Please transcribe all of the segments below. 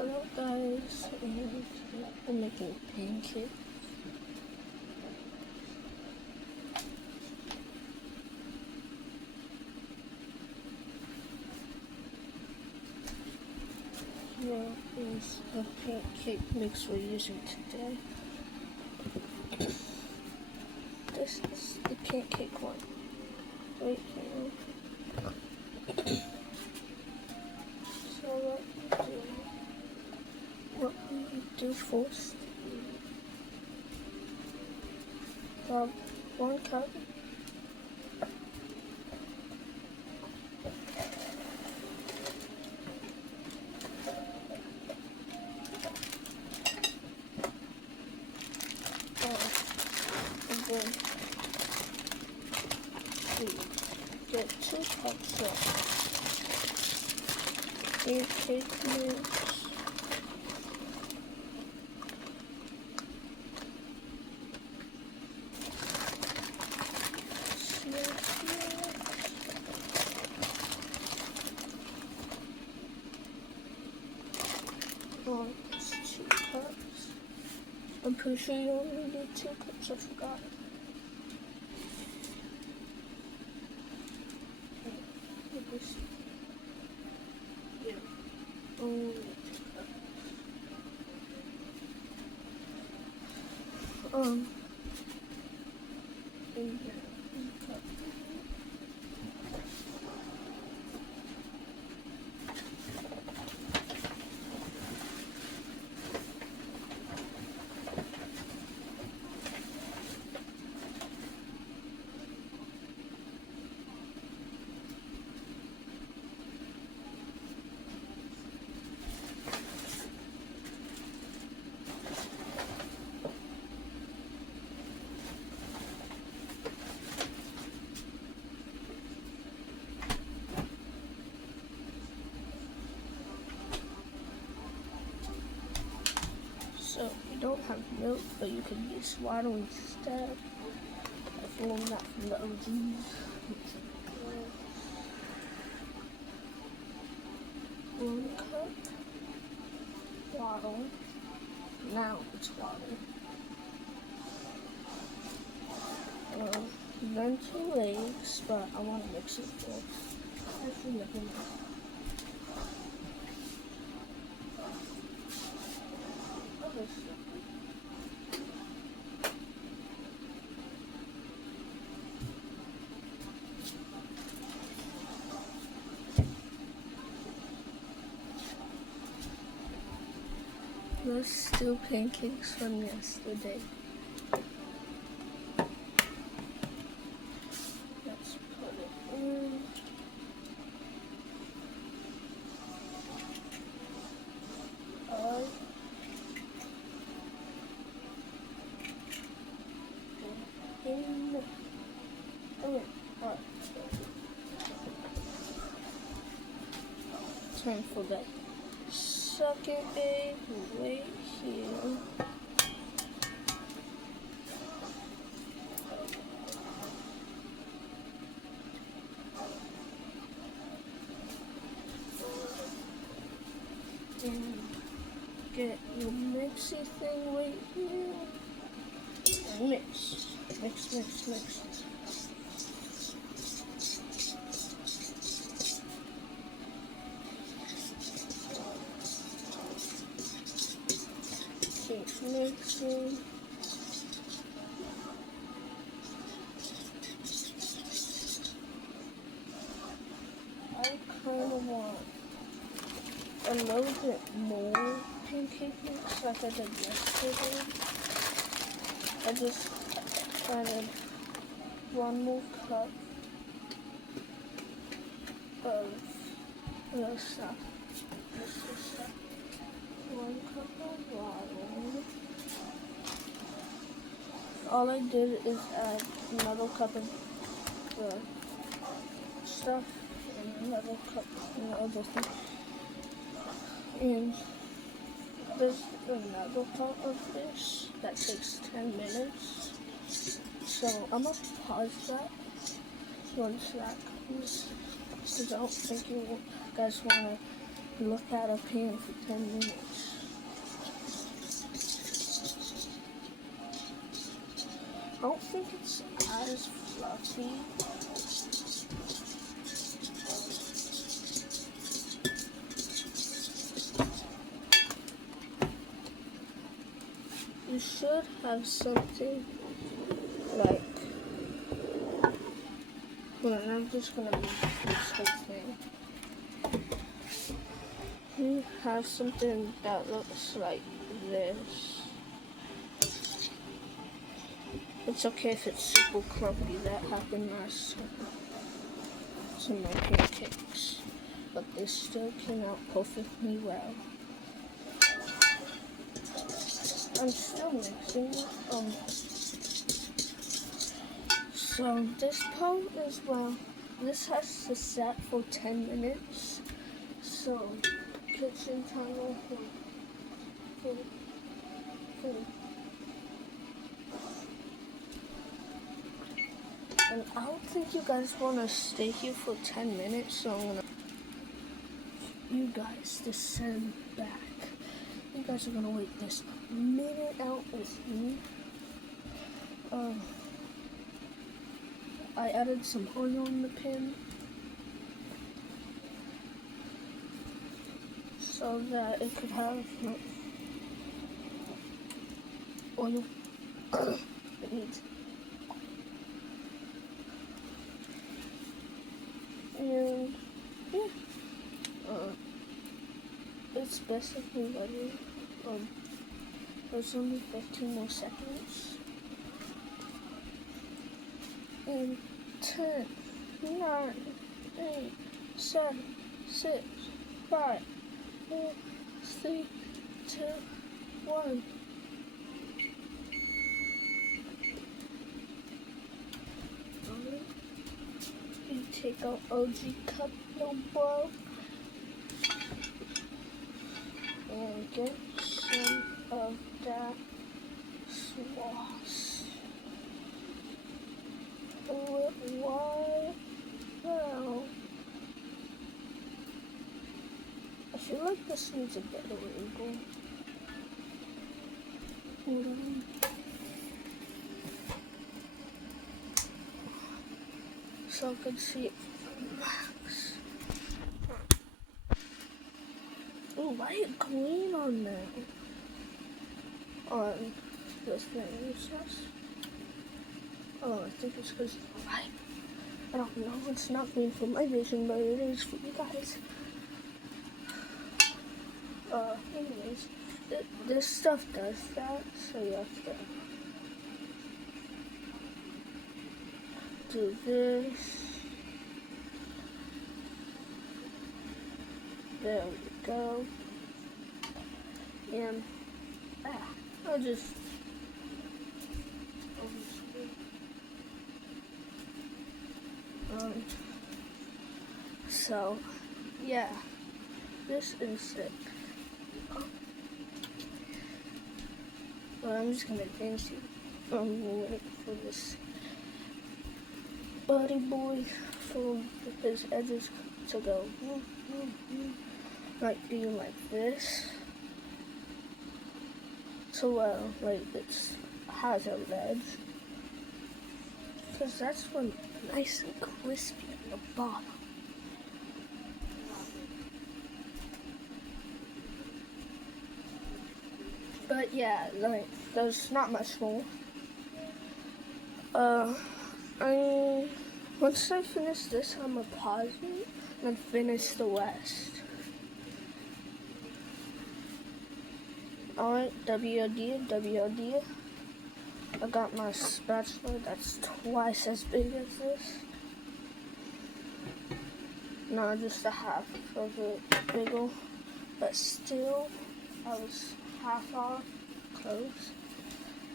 Hello guys, and I'm making pancakes. Here is the pancake mix we're using today. This is the pancake one right here. So what we do first, grab 1 cup and then we get 2 cups of pancake mix. It's 2 cups. I'm pretty sure you only need 2 cups, I forgot. Yeah, only 2 cups. And then 1 cup. So you don't have milk, but you can use water instead. I've learned that from the OGs. 1 cup water. Now it's water. Then 2 eggs, but I want to mix it first. Actually, nothing else. Let's do pancakes from yesterday. Let's put it in. Turn for that second egg right here. And get your mixy thing right here. And mix. Mix, mix, mix. Keep mixing. I kind of want a little bit more pancake mix like I did yesterday. I just added 1 more cup of the stuff. 1 cup of water. All I did is add another cup of the stuff and another cup of the other thing. And there's another part of this that takes 10 minutes. So I'm gonna pause that once that comes, because I don't think you guys wanna look at a pan for 10 minutes. I don't think it's as fluffy. You should have something like, well, I'm just gonna make this whole thing. You have something that looks like this. It's okay if it's super clumpy. That happened last time to my pancakes, but they still came out perfectly well. I'm still mixing. So this part as well, this has to set for 10 minutes. So kitchen timer for and I don't think you guys want to stay here for 10 minutes, so I'm gonna you guys to send back. You guys are gonna wait this minute out with me. I added some oil in the pan so that it could have oil. It needs. And yeah, it's basically ready. There's only 15 more seconds. And 10, 9, 8, 7, 6, 5, 4, 3, 2, 1. You take out OG cup notebook and get some of that sauce. Why now? I feel like this needs a better angle. Hold on. So I can see it max. Oh, why is it green on there? On this thing, sauce. Oh, I think it's because of the light. I don't know, it's not green for my vision, but it is for you guys. Anyways, this stuff does that, so you have to do this. There we go. And I'll just so yeah, this is it. Well, I'm just gonna dance you. Wait for this buddy boy for his edges to go. Like, do you like this? So like it has a ledge, because that's when nice and crispy at the bottom. But yeah, like there's not much more. Once I finish this, I'm gonna pause it and finish the rest. Alright, WOD. I got my spatula that's twice as big as this. No, just a half of it bigger, but still, I was half off, close,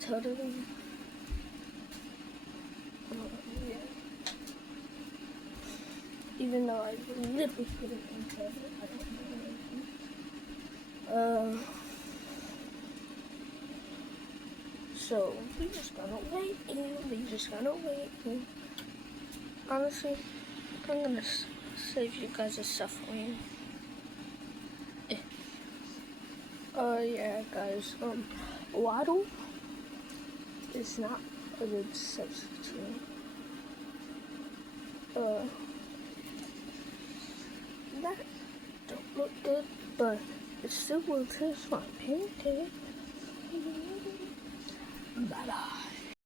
totally. Yeah. Even though I literally put it in it, I don't know. So we just gotta wait, and honestly, I'm gonna save you guys a suffering. Yeah, guys. Waddle is not a good substitute. That don't look good, but it still will taste like pancake. Bye bye.